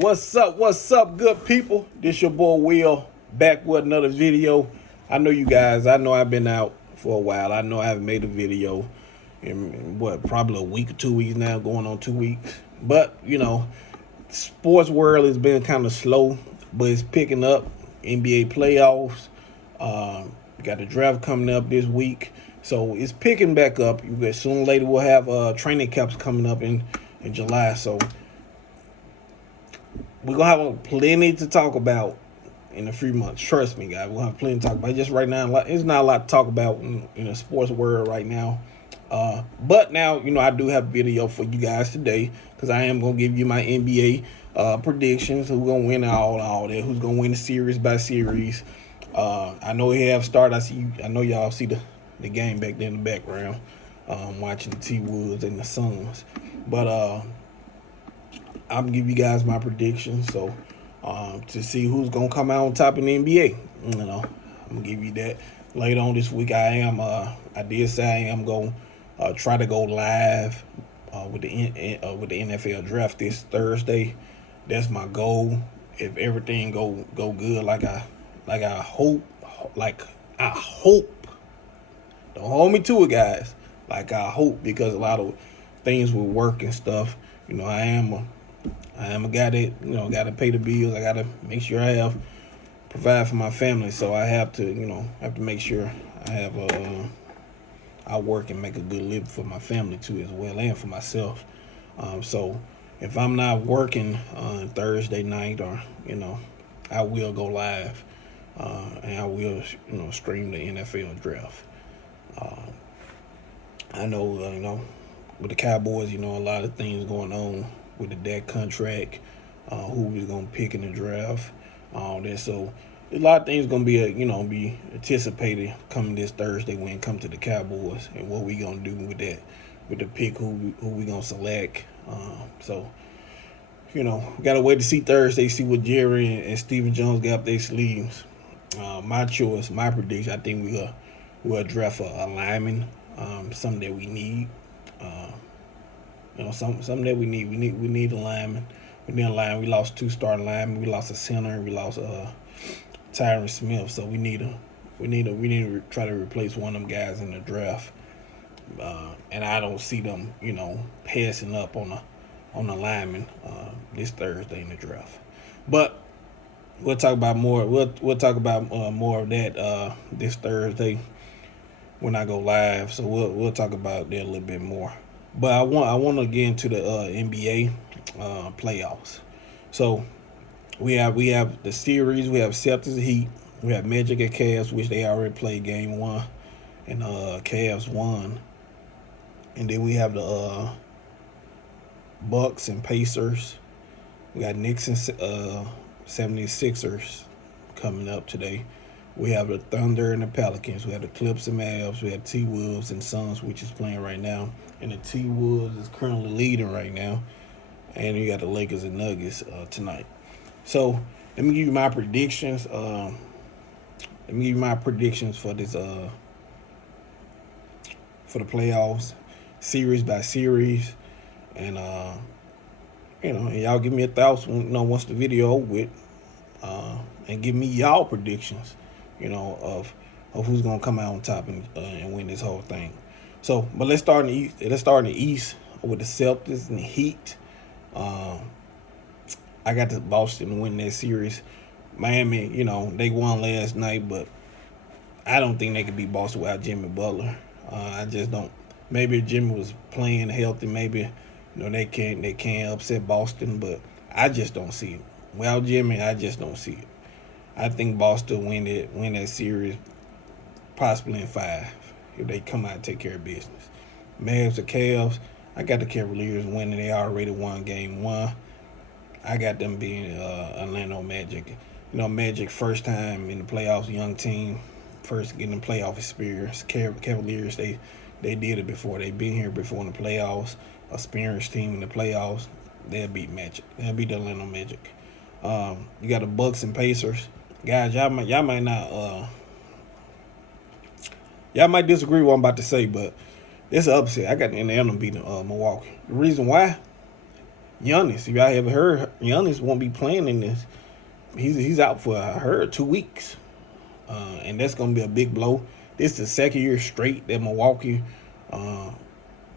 What's up, good people? This your boy Will, back with another video. I know I've been out for a while. I know I haven't made a video in probably a week or 2 weeks now, going on 2 weeks. But, sports world has been kind of slow, but it's picking up. NBA playoffs. We got the draft coming up this week. So it's picking back up. Sooner or later we'll have training camps coming up in July. So we're going to have plenty to talk about in a few months. Trust me, guys. We'll have plenty to talk about. Just right now, it's not a lot to talk about in the sports world right now. But now, I do have a video for you guys today because I am going to give you my NBA predictions. Who's going to win all that. Who's going to win the series by series. I know he have started. I know y'all see the game back there in the background. Watching the T-Woods and the Suns. But I'm gonna give you guys my predictions. So to see who's gonna come out on top in the NBA, I'm gonna give you that later on this week. I did say I am gonna try to go live with the NFL draft this Thursday. That's my goal. If everything go good, like I hope. Don't hold me to it, guys. Like I hope, because a lot of things will work and stuff. I am a guy that, got to pay the bills. I got to make sure provide for my family. So I have to, make sure I work and make a good living for my family too, as well, and for myself. So if I'm not working on Thursday night, or, I will go live, and I will, stream the NFL draft. I know, with the Cowboys, a lot of things going on with the Dak contract, who we're gonna pick in the draft, all that. So a lot of things gonna be anticipated coming this Thursday when it comes to the Cowboys, and what we gonna do with that, with the pick, who we gonna select. So we gotta wait to see Thursday, see what Jerry and Stephen Jones got up their sleeves. My choice, my prediction, I think we'll draft a lineman, something that we need. Something that we need. We need a lineman. We need a lineman. We lost 2 starting linemen. We lost a center, and we lost Tyron Smith. So we need to try to replace one of them guys in the draft. And I don't see them, passing up on the lineman this Thursday in the draft. But we'll talk about more. We'll talk about more of that this Thursday when I go live. So we'll talk about that a little bit more. But I want to get into the NBA playoffs. So we have the series. We have Celtics Heat. We have Magic and Cavs, which they already played game 1, and Cavs won. And then we have the Bucks and Pacers. We got Knicks and 76ers coming up today. We have the Thunder and the Pelicans. We have the Clips and Mavs. We have T-Wolves and Suns, which is playing right now. And the T-Wolves is currently leading right now. And you got the Lakers and Nuggets tonight. So let me give you my predictions. For this for the playoffs, series by series. And and y'all give me a thousand, once the video over with, and give me y'all predictions, of who's gonna come out on top and win this whole thing. So, but let's start in the East. Let's start in the East with the Celtics and the Heat. I got the Boston win that series. Miami, they won last night, but I don't think they could beat Boston without Jimmy Butler. I just don't. Maybe if Jimmy was playing healthy, maybe they can't upset Boston, but I just don't see it. Without Jimmy, I just don't see it. I think Boston win that series, possibly in 5, if they come out and take care of business. Mavs or Cavs, I got the Cavaliers winning. They already won game 1. I got them being Orlando Magic. Magic first time in the playoffs, young team, first getting the playoff experience. Cavaliers, they did it before. They've been here before in the playoffs. Experienced team in the playoffs. They'll beat Magic. They'll beat the Orlando Magic. You got the Bucks and Pacers. Guys, y'all might not y'all might disagree with what I'm about to say, but it's an upset. I got Atlanta beating Milwaukee. The reason why, Giannis. If y'all haven't heard, Giannis won't be playing in this. He's out for, I heard, 2 weeks. And that's going to be a big blow. This is the second year straight that Milwaukee uh,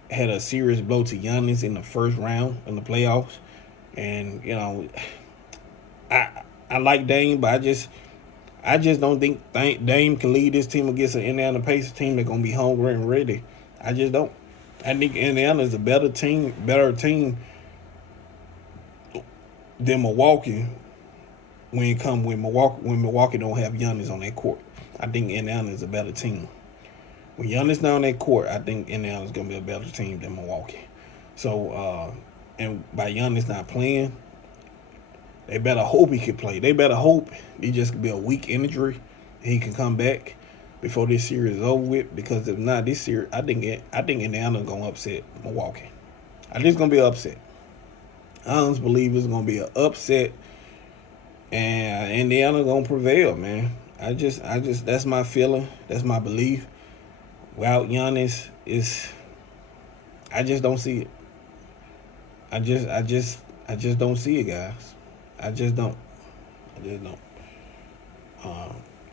had a serious blow to Giannis in the first round in the playoffs. And, I like Dame, but I just don't think Dame can lead this team against an Indiana Pacers team that's gonna be hungry and ready. I just don't. I think Indiana is a better team than Milwaukee when Milwaukee don't have Giannis on their court. I think Indiana is a better team. When Giannis not on that court, I think Indiana is gonna be a better team than Milwaukee. So and by Giannis not playing, they better hope he can play. They better hope he just could be a weak injury. He can come back before this series is over with. Because if not, this series, I think Indiana gonna upset Milwaukee. I think it's gonna be an upset. I honestly believe it's gonna be an upset, and Indiana gonna prevail, man. I just that's my feeling. That's my belief. Without Giannis, I just don't see it. I just don't see it, guys. I just don't. I just don't.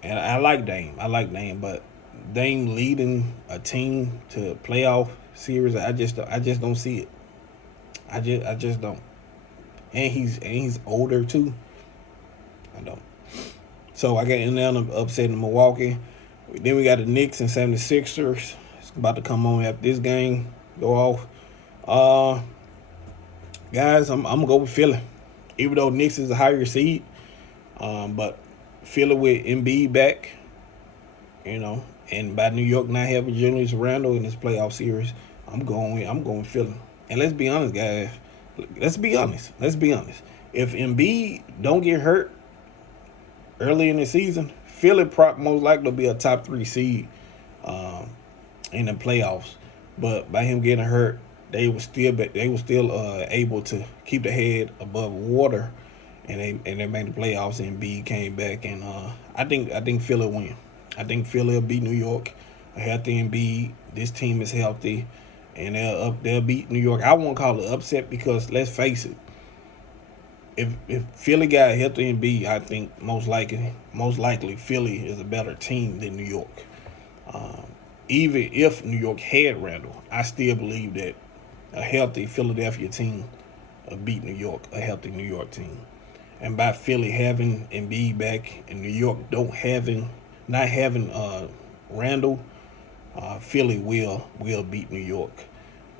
And I like Dame. But Dame leading a team to a playoff series, I just don't see it. I just don't. And he's older too. I don't. So I got Indiana upsetting Milwaukee. Then we got the Knicks and 76ers. It's about to come on after this game go off. Guys, I'm gonna go with Philly. Even though Knicks is a higher seed, but Philly with Embiid back, and by New York not having Julius Randle in this playoff series, I'm going Philly. And let's be honest, guys. Let's be honest. If Embiid don't get hurt early in the season, Philly most likely will be a top 3 seed in the playoffs. But by him getting hurt, they were still able to keep the head above water, and they made the playoffs. And B came back, and I think Philly win. I think Philly will beat New York. A healthy Embiid. This team is healthy, and they'll beat New York. I won't call it upset because let's face it. If Philly got healthy Embiid, I think most likely Philly is a better team than New York. Even if New York had Randall, I still believe that a healthy Philadelphia team will beat New York, a healthy New York team. And by Philly having Embiid back and New York not having Randall, Philly will beat New York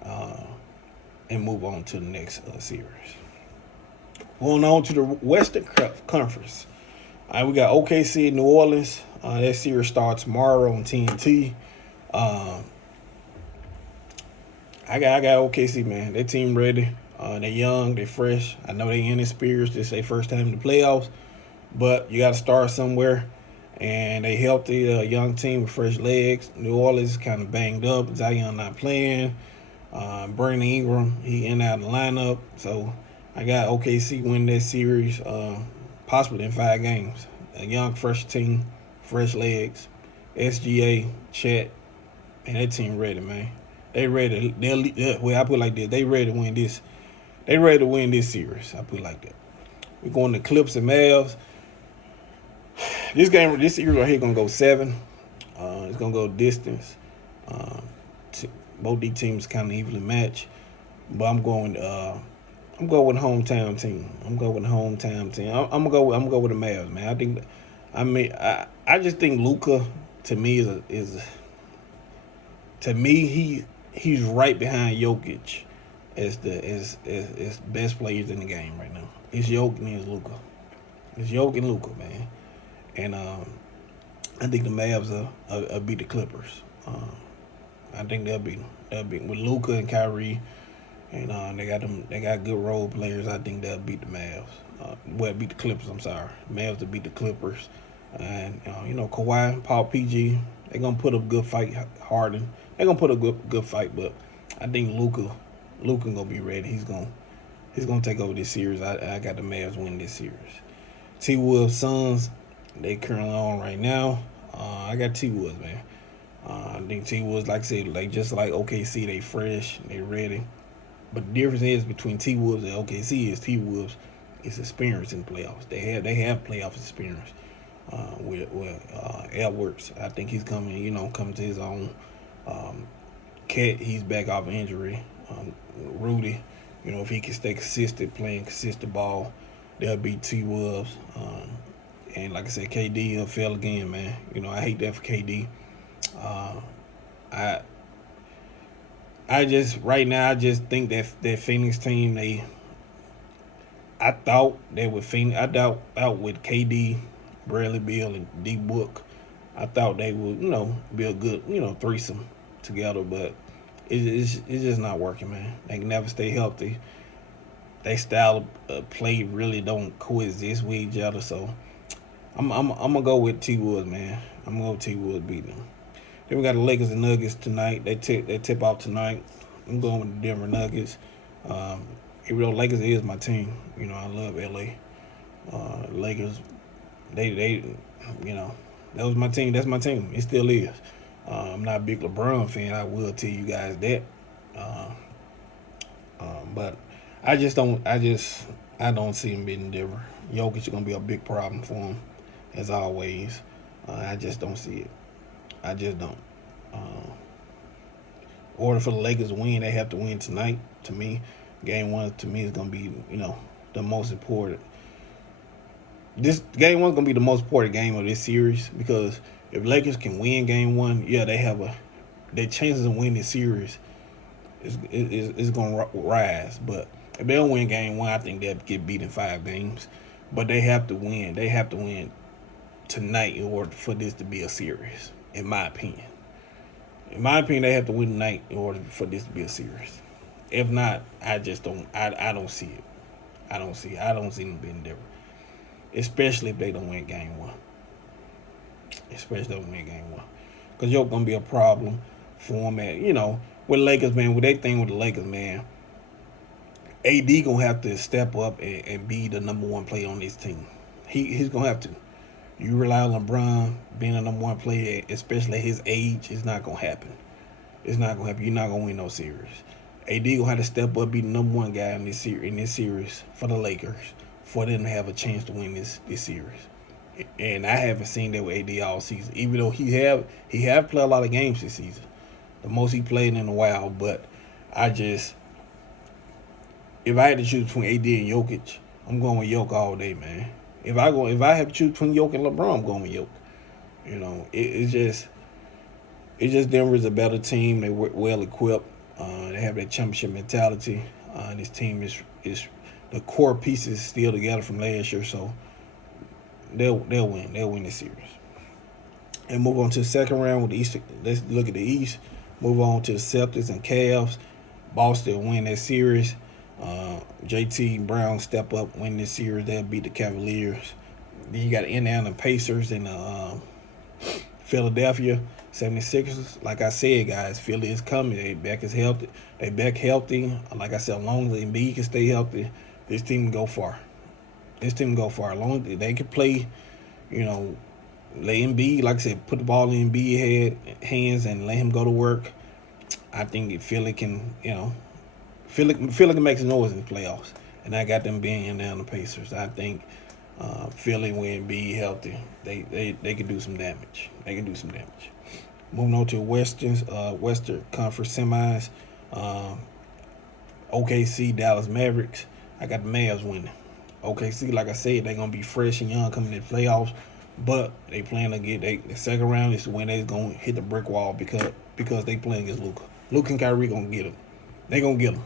and move on to the next series. Going on to the Western Conference. All right, we got OKC New Orleans. That series starts tomorrow on TNT. I got OKC, man. Their team ready. They're young. They're fresh. I know they inexperienced. This is their first time in the playoffs. But you got to start somewhere. And they healthy, young team with fresh legs. New Orleans is kind of banged up. Zion not playing. Brandon Ingram, he in and out of the lineup. So I got OKC win that series, possibly in 5 games. A young, fresh team, fresh legs. SGA, Chet, and that team ready, man. They ready. I put it like this. They ready to win this. They ready to win this series. I put it like that. We're going to Clips and Mavs. This series right here gonna go 7. It's gonna go distance. Both these teams kind of evenly matched, but I'm going with hometown team. I'm gonna go with the Mavs, man. I just think Luka to me he's right behind Jokic as best players in the game right now. It's Jokic and it's Luka. It's Jokic and Luka, man. And I think the Mavs will beat the Clippers. I think they'll beat them. They'll beat with Luka and Kyrie, and they got good role players. I think they'll beat the Mavs. Beat the Clippers. I'm sorry, Mavs will beat the Clippers. And Kawhi, Paul, PG, they're gonna put up a good fight. Harden, they're gonna put up a good fight. But I think Luka gonna be ready. He's gonna take over this series. I got the Mavs win this series. T Wolves Suns. They currently on right now. I got T Woods, man. I think T Woods, like I said, just like OKC, they fresh, they ready. But the difference is between T Wolves and OKC is T Wolves is experienced in playoffs. They have playoff experience. With Edwards, I think he's coming to his own. Cat, he's back off injury. Rudy, if he can stay consistent, playing consistent ball, they'll beat T Wolves. And like I said, KD fell again, man. I hate that for KD. I I just right now I just think that Phoenix team I thought they would Phoenix. I doubt out with KD, Bradley Beal, and D Book. I thought they would be a good threesome together, but it's just not working, man. They can never stay healthy. They style of play really don't coexist with each other, so I'm gonna go with T Woods, man. I'm gonna go with T Woods beating them. Then we got the Lakers and Nuggets tonight. They tip off tonight. I'm going with the Denver Nuggets. Even though Lakers is my team, I love LA. Lakers, they that was my team. That's my team. It still is. I'm not a big LeBron fan. I will tell you guys that. But I don't see him beating Denver. Jokic is gonna be a big problem for him, as always. I just don't see it. I just don't. In order for the Lakers to win, they have to win tonight. To me, Game 1 to me is gonna be the most important. This Game 1 is gonna be the most important game of this series, because if Lakers can win Game 1, yeah, their chances of winning this series is gonna rise. But if they don't win Game 1, I think they'll get beat in 5 games. But they have to win. They have to win tonight in order for this to be a series, in my opinion. In my opinion, they have to win tonight in order for this to be a series. If not, I just don't. I don't see it. I don't see them being different, especially if they don't win Game 1. Especially if they don't win Game 1, because you're gonna be a problem for them. With Lakers, man. With that thing with the Lakers, man. AD gonna have to step up and be the number 1 player on this team. He's gonna have to. You rely on LeBron being a number 1 player, especially at his age, it's not gonna happen. It's not gonna happen. You're not gonna win no series. AD gonna have to step up, be the number 1 guy in this series for the Lakers, for them to have a chance to win this series. And I haven't seen that with AD all season, even though he have played a lot of games this season, the most he played in a while. But if I had to choose between AD and Jokic, I'm going with Jokic all day, man. If I have to choose between Jokic and LeBron, I'm going with Jokic. It's just Denver's a better team. They're well equipped. They have that championship mentality. And this team is the core pieces still together from last year, so they'll win. They'll win this series. And move on to the second round with the East. Let's look at the East. Move on to the Celtics and Cavs. Boston win that series. JT Brown step up, win this series. They'll beat the Cavaliers. Then you got the Indiana Pacers and Philadelphia 76ers. Like I said, guys, Philly is coming. They back healthy. Like I said, as long as Embiid can stay healthy, this team can go far. As long as they can play, let Embiid, like I said, put the ball in Embiid's hands and let him go to work. I think Philly can, Philly can make some noise in the playoffs, and I got them being Indiana Pacers. I think Philly, when Embiid healthy, they can do some damage. Moving on to Western Conference semis, OKC, Dallas Mavericks. I got the Mavs winning. OKC, like I said, they're gonna be fresh and young coming in the playoffs, but they plan to get the second round is when they're gonna hit the brick wall because they playing against Luka. Luka and Kyrie gonna get them. They gonna get them.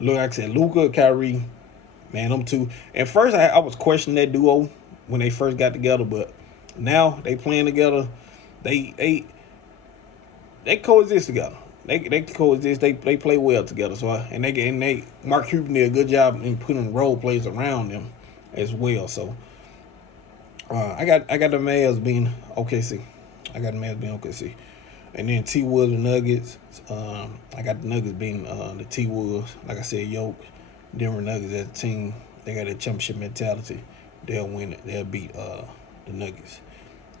Look, like I said, Luka, Kyrie, man, them two. At first, I was questioning that duo when they first got together, but now they playing together. They coexist together. They coexist. They play well together. So they Mark Cuban did a good job in putting role players around them as well. So I got the Mavs being OKC. And then T Wolves and Nuggets. I got the Nuggets being the T Wolves. Like I said, Denver Nuggets as a team. They got that championship mentality. They'll win it. They'll beat the Nuggets.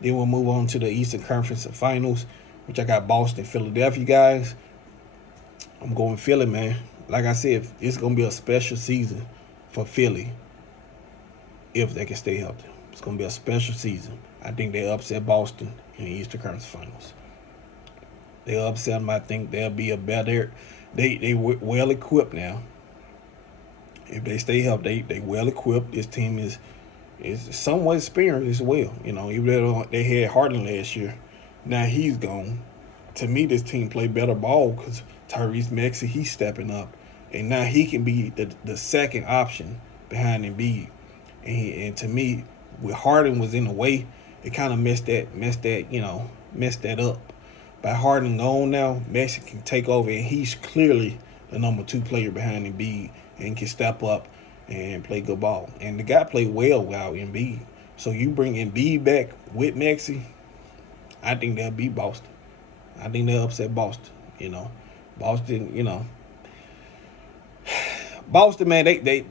Then we'll move on to the Eastern Conference Finals, which I got Boston, Philadelphia, guys. I'm going Philly, man. Like I said, it's gonna be a special season for Philly if they can stay healthy. It's gonna be a special season. I think they upset Boston in the Eastern Conference Finals. They upset them. I think they'll be a better. They well equipped now. If they stay healthy, they well equipped. This team is somewhat experienced as well. You know, even though they had Harden last year, now he's gone. To me, this team play better ball because Tyrese Maxey, he's stepping up, and now he can be the second option behind Embiid. And to me, with Harden was in the way, it kind of messed that up. By Harden gone now, Maxey can take over, and he's clearly the number 2 player behind Embiid and can step up and play good ball. And the guy played well without Embiid. So you bring Embiid back with Maxey, I think they'll beat Boston. I think they'll upset Boston. Boston. Boston, man, they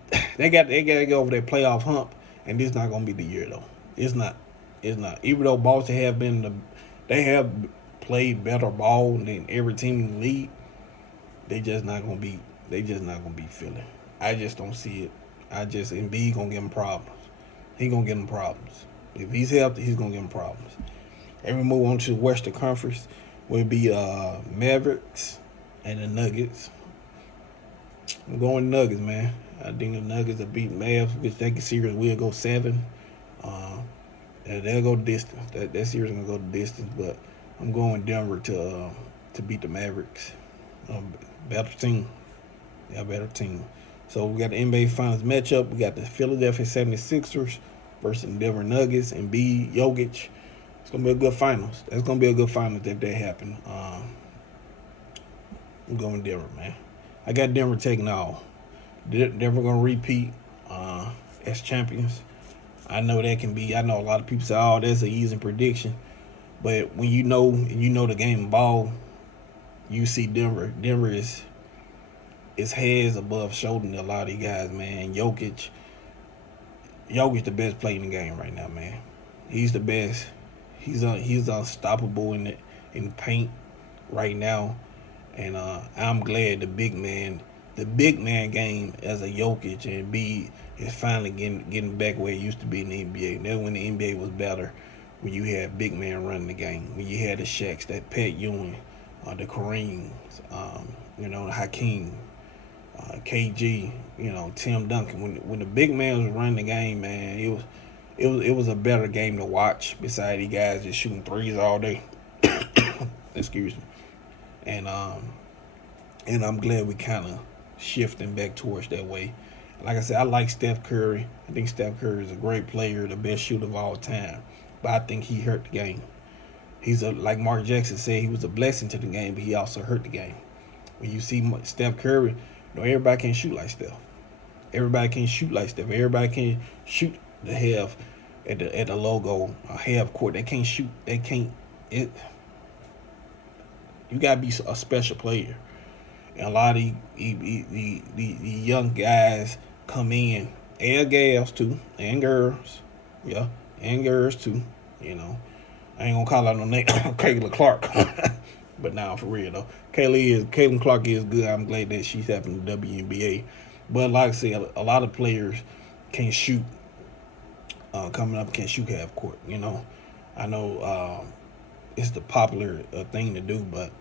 got to go over that playoff hump, and this is not gonna be the year though. It's not. Even though Boston they have played better ball than every team in the league, they just not gonna be Philly. I just don't see it. Embiid gonna give him problems. He gonna give him problems. If he's healthy, he's gonna give him problems. And we move on to the Western Conference, will be Mavericks and the Nuggets. I'm going Nuggets, man. I think the Nuggets will beat Mavs, which that series will go 7. And they'll go distance. That series is gonna go the distance, but I'm going Denver to beat the Mavericks. Better team. Yeah, better team. So we got the NBA Finals matchup. We got the Philadelphia 76ers versus the Denver Nuggets and Jokic. It's going to be a good finals. That's going to be a good finals if that happen. I'm going Denver, man. I got Denver taking all. Denver going to repeat as champions. I know that can be. I know a lot of people say, "Oh, that's an easy prediction," but when you know the game of ball, you see Denver. Denver is heads above shoulder to a lot of these guys, man. Jokic the best player in the game right now, man. He's the best. He's unstoppable in the paint right now, and I'm glad the big man game as a Jokic and Embiid is finally getting back where it used to be in the NBA. That's when the NBA was better, when you had big man running the game, when you had the Shaqs, that Pat Ewing, the Kareems, the Hakeem, KG, Tim Duncan. When the big man was running the game, man, it was a better game to watch. Besides these guys just shooting threes all day. Excuse me. And I'm glad we kind of shifting back towards that way. Like I said, I like Steph Curry. I think Steph Curry is a great player, the best shooter of all time. But I think he hurt the game. Like Mark Jackson said, he was a blessing to the game, but he also hurt the game. When you see Steph Curry, everybody can't shoot like Steph. Everybody can't shoot like Steph. Everybody can shoot the half at the logo, half court. They can't shoot. They can't. You gotta be a special player. And a lot of the young guys come in, and gals too, and girls, yeah, and girls too. I ain't gonna call out no name, Kayla Clark, but now for real though, Caitlin Clark is good. I'm glad that she's happening to WNBA. But like I said, a lot of players can't shoot. Coming up, can't shoot half court. I know it's the popular thing to do, but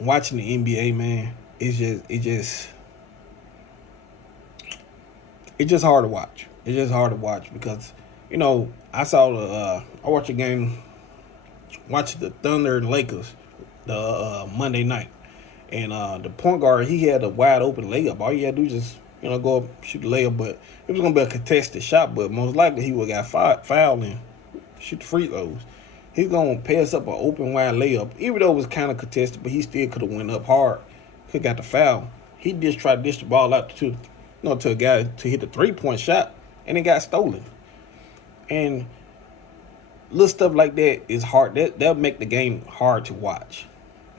watching the NBA, man, it's just hard to watch. It's just hard to watch because I watched a game, watched the Thunder and Lakers the Monday night, and the point guard, he had a wide open layup. All you had to do is just go up, shoot the layup, but it was gonna be a contested shot. But most likely he would have got fouled and shoot the free throws. He's gonna pass up an open wide layup, even though it was kind of contested, but he still could have went up hard. Could have got the foul. He just tried to dish the ball out to a guy to hit the 3-point shot, and it got stolen. And little stuff like that is hard. That'll make the game hard to watch.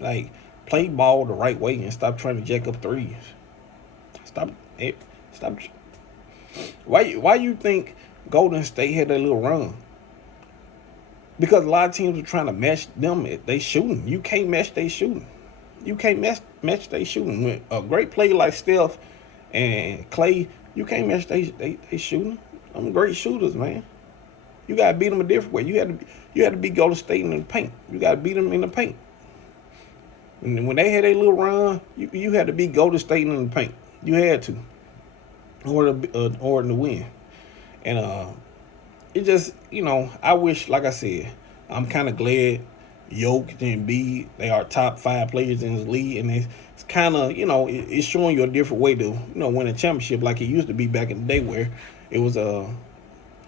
Like, play ball the right way and stop trying to jack up threes. Stop. Why you think Golden State had that little run? Because a lot of teams are trying to match them. They shooting. You can't match they shooting. you can't match they shooting. With a great player like Steph and Clay, you can't match they shooting. I'm great shooters, man. You gotta beat them a different way. You had to beat Golden State in the paint. You gotta beat them in the paint. And when they had a little run, you had to beat Golden State in the paint. You had to, or to win. And it just, I wish, like I said, I'm kind of glad Jokic and Embiid, they are top 5 players in this league, and it's kind of, it's showing you a different way to, win a championship like it used to be back in the day where it was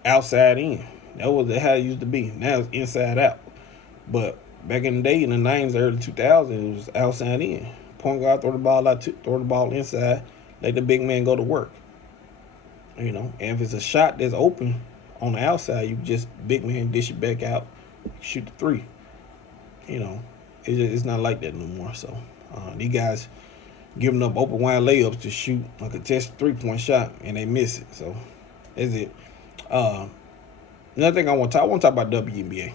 outside in. That was how it used to be. Now it's inside out. But back in the day, in the 90s, early 2000s, it was outside in. Point guard throw the ball out, throw the ball inside, let the big man go to work. And if it's a shot that's open on the outside, you just big man dish it back out, shoot the 3. It's not like that no more. So these guys giving up open wide layups to shoot a contested 3-point shot, and they miss it. So that's it. Another thing I want to talk about WNBA.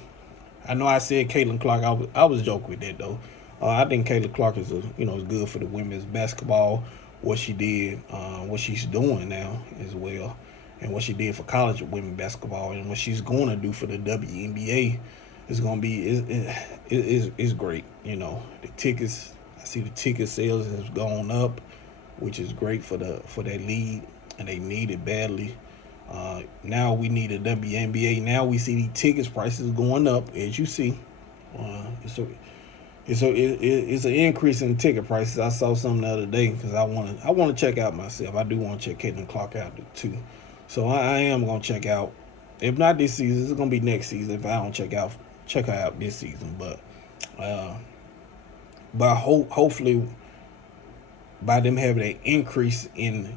I know I said Caitlin Clark. I was joking with that though. I think Caitlin Clark is is good for the women's basketball. What she did, what she's doing now as well, and what she did for college women basketball, and what she's going to do for the WNBA is going to be is great. The tickets. I see the ticket sales has gone up, which is great for that league, and they need it badly. Now we need a WNBA. Now we see the tickets prices going up, as you see. It's an increase in ticket prices. I saw something the other day because I want to check out myself. I do want to check Caitlin Clark out too. So I am gonna check out. If not this season, it's gonna be next season. If I don't check her out this season, but hopefully by them having an increase in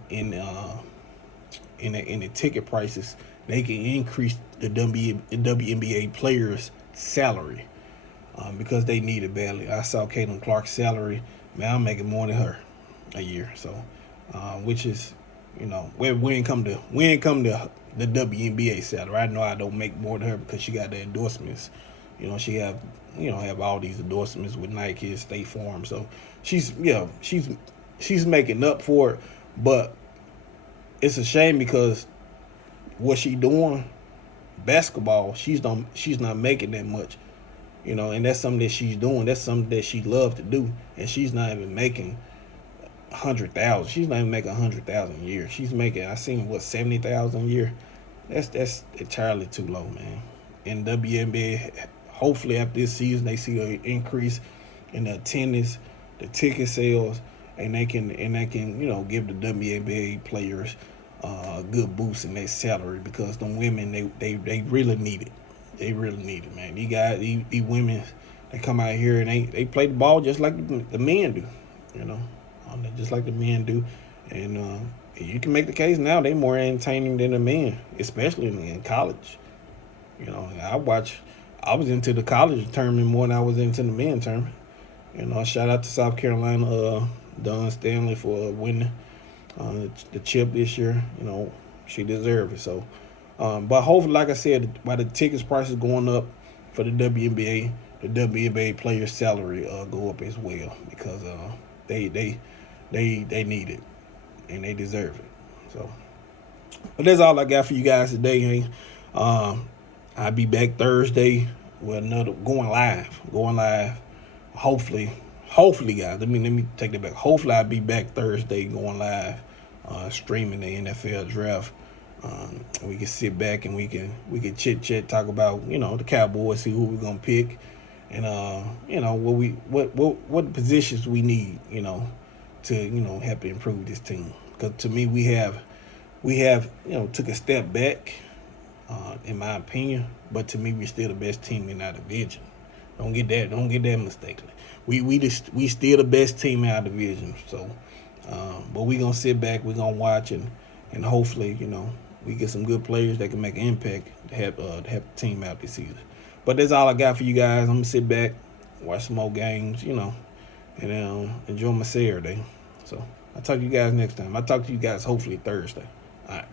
the ticket prices, they can increase the WNBA players' salary because they need it badly. I saw Caitlin Clark's salary. Man, I'm making more than her a year. So, which is, we ain't come to the WNBA salary. I know I don't make more than her because she got the endorsements. She have all these endorsements with Nike, State Farm. So she's making up for it, but it's a shame because what she doing, basketball, she's not making that much, and that's something that she's doing. That's something that she loves to do, and she's not even making 100,000. She's not even making 100,000 a year. She's making, I seen 70,000 a year. That's entirely too low, man. In WNBA, hopefully after this season they see an increase in the attendance, the ticket sales, and they can give the WNBA players a good boost in their salary because the women they really need it. They really need it, man. These women, they come out here and they play the ball just like the men do, just like the men do, and you can make the case now they more entertaining than the men, especially in college. I was into the college tournament more than I was into the men tournament. Shout out to South Carolina, Dawn Stanley for winning the chip this year. She deserved it. So, but hopefully, like I said, by the tickets prices going up for the WNBA players' salary go up as well because they need it and they deserve it. So, but that's all I got for you guys today. I'll be back Thursday with another going live. Hopefully, guys. Let me take that back. Hopefully, I'll be back Thursday going live, streaming the NFL draft. We can sit back and we can chit chat, talk about the Cowboys, see who we're gonna pick, and what positions we need to help improve this team. Because to me, we have took a step back, in my opinion. But to me, we're still the best team in our division. Don't get that mistaken. We still the best team in our division. So, but we gonna sit back, we gonna watch, and hopefully, we get some good players that can make an impact to help the team out this season. But that's all I got for you guys. I'm gonna sit back, watch some more games, and enjoy my Saturday. So I'll talk to you guys next time. I'll talk to you guys hopefully Thursday. All right.